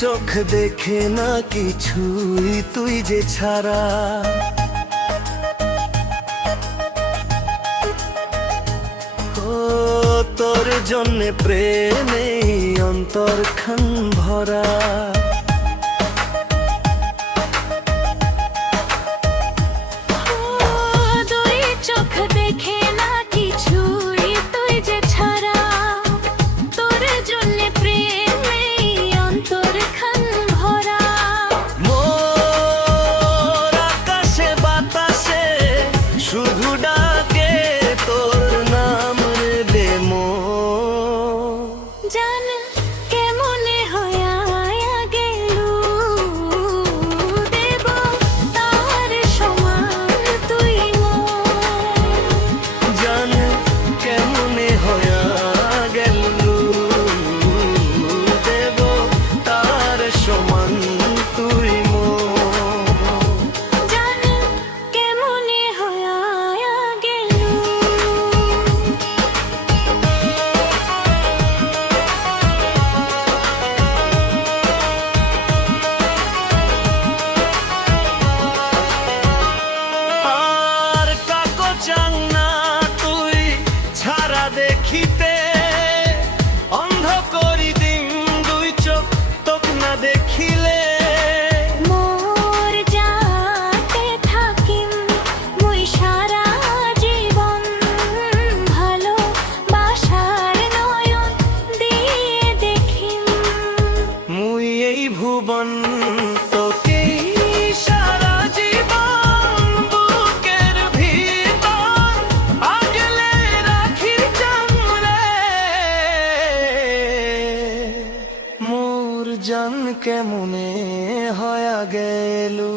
চোখ দেখে না কিছুই তুই যে ছাড়া। ও তোর জন্যে প্রেমে অন্তরখান ভরা। দুই চোখ দেখে না কিছুই তুই যে ছাড়া। তোর জন্যে প্রেমে অন্তরখান ভরা। মোর আকাশে বাতাসে শুধু ডাকে তোর নাম রে মন। জান কেমনে হইয়া গেলু, দেব তার সমান তুই মন। জান কেমনে হয়া গেল, দেব তার সমান তুই মন। জান কেমনে হইয়া গেলু। আর কাকো চাং না তুই ছাড়া দেখিতে, অন্ধ করি দিন দুই চোখ তোক না দেখিলে। মোর যাতে থাকিম মুই সারা জীবন, ভালো বাসার নয়ন দিয়ে দেখিম। মুই এই ভুবন তোকে সারা জীবন বুকের ভিতর আগলে রাখি চামরে। মোর জান কেমনে হয়া গেলু।